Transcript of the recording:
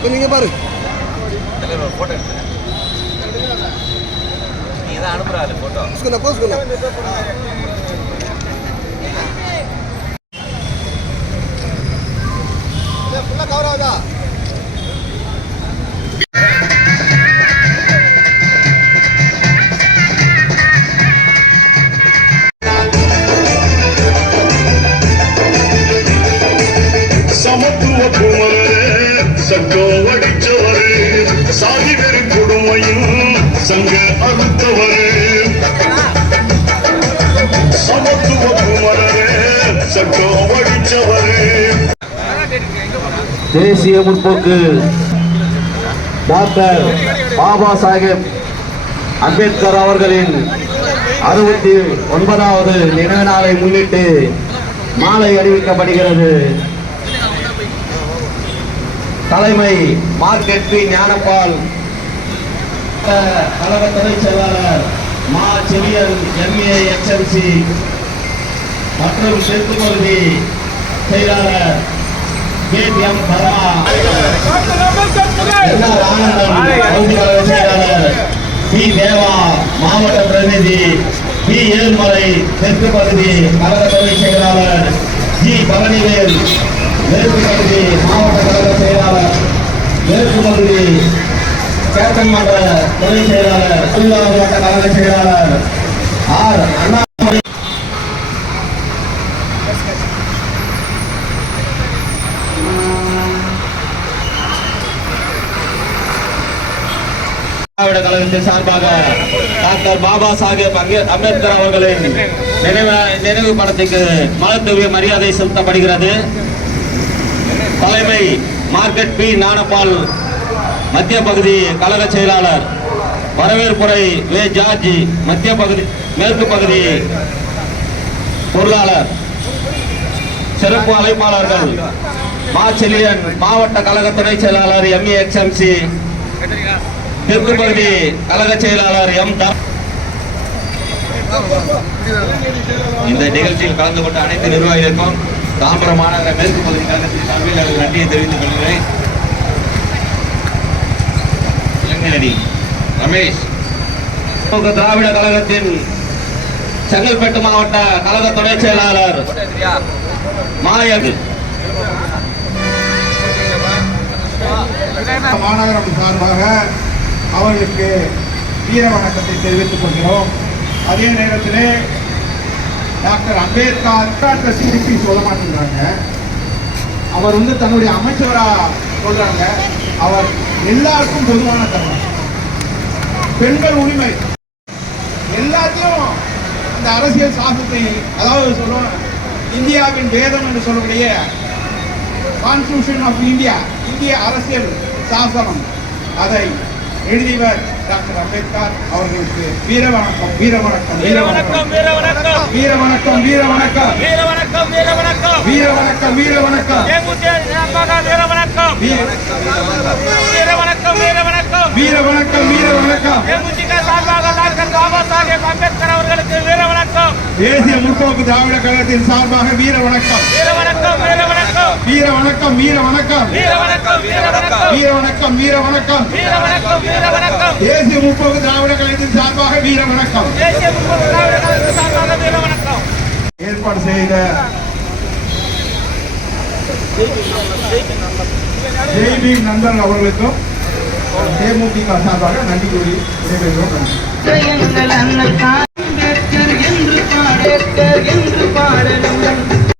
கொஞ்சம் இங்கே பாரு. தலைவர் ஃபோட்டோ எடுத்துங்க நீ தான் அனுப்புகிறாரு ஃபோட்டோ போஸ்கண்ணா போஸ்கண்ணா கொடுமையும் சங்க அறுத்தவரே. சமத்துவ குமரரே சட்டம் அடிச்சவரே தேசிய முற்போக்கு டாக்டர் பாபா சாஹேப் அம்பேத்கர் அவர்களின் அறுபத்தி ஒன்பதாவது நினைவு நாளை முன்னிட்டு மாலை அறிவிக்கப்படுகிறது தலைமை மார்க்கெட் பி. ஞானப்பால் கழக துணை செயலாளர் மா. செவியன் எம்ஏ எக்ஸ்எம்சி மற்றும் தெற்கு பகுதி செயலாளர் கேபிஎம் பர்மா என்ஆர் ஆனந்தன் பகுதி கழக செயலாளர் பி. தேவா மாவட்ட பிரதிநிதி பி. ஏழுமலை தெற்கு பகுதி கழக துணை செயலாளர் ஜி. பழனிவேல் மேற்கு பகுதி மாவட்ட கழக செயலாளர் சட்டமன்ற துணை செயலாளர் தொழிலாளர் மாவட்ட கழக செயலாளர் ஆர் அண்ணாமலை. திராவிட கழகத்தின் சார்பாக டாக்டர் பாபா சாஹேப் அம்பேத்கர் அவர்களின் நினைவு நினைவு படத்துக்கு மலர்தூவிய மரியாதை செலுத்தப்படுகிறது. தலைமை மார்க்கெட் பி. நானப்பால் மத்திய பகுதி கழக செயலாளர் வரவேற்புரை வே. ஜார்ஜி மத்திய பகுதி மேற்கு பகுதி பொருளாளர் சிறப்பு அழைப்பாளர்கள் மா. மாவட்ட கழக துணை செயலாளர் எம்ஏ எக்ஸ்எம்சி தெற்கு பகுதி கழக செயலாளர் எம். த. இந்த நிகழ்ச்சியில் கலந்து கொண்ட அனைத்து நிர்வாகிகளுக்கும் தாம்பரம் மாநகர மேற்கு பகுதி கழகத்தின் சார்பில் நன்றியை தெரிவித்துக் கொள்கிறேன். இளைஞரணி ரமேஷ் திராவிட கழகத்தின் செங்கல்பட்டு மாவட்ட கழக துணை செயலாளர் போட்டோ மாயகு மாநகரம் சார்பாக அவர்களுக்கு வீர வணக்கத்தை தெரிவித்துக் கொள்கிறோம். அதே நேரத்தில் டாக்டர் அம்பேத்கர் டாக்டர் சொல்ல மாட்டேங்கிறாங்க அவர் வந்து தன்னுடைய அமைச்சராக சொல்றாங்க. அவர் எல்லாருக்கும் பொதுவான தருணம் பெண்கள் உரிமை எல்லாத்தையும் அந்த அரசியல் சாசனத்தை அதாவது சொல்லுவோம் இந்தியாவின் வேதம் என்று சொல்லக்கூடிய கான்ஸ்டியூஷன் ஆஃப் இந்தியா இந்திய அரசியல் சாசனம் அதை எழுதியவர் டாக்டர் அம்பேத்கர் அவர்களுக்கு வீர வணக்கம் வீர வணக்கம் வீர வணக்கம் வீர வணக்கம் வீர வணக்கம் வீர வணக்கம் வீர வணக்கம் வீர வணக்கம் வீர வணக்கம் வீர வணக்கம் வீர வணக்கம் வீர வீர வணக்கம் வீர வணக்கம் வீர வணக்கம் வீர வணக்கம் அம்பேத்கர் அவர்களுக்கு வீர வணக்கம் தேசிய முற்போக்கு திராவிட கழகத்தின் சார்பாக வீர வணக்கம் வீர வணக்கம் வீர வணக்கம் வீர வணக்கம் வீர வணக்கம் வீர வணக்கம் வீர வணக்கம் வீர வணக்கம் வீர வணக்கம் வீர வணக்கம் வீர வணக்கம் தேசிய முற்போக்கு திராவிட கழகத்தின் சார்பாக வீர வணக்கம் தேசிய முற்போக்கு திராவிட கழகத்தின் சார்பாக வீர வணக்கம் ஏற்பாடு செய்த ஜெய்பீம் நண்பன் அவர்களுக்கும் தேமுதிக சார்பாக நன்றி கூறி விடைபெறுகிறோம். நன்றி. என்று பாடலும்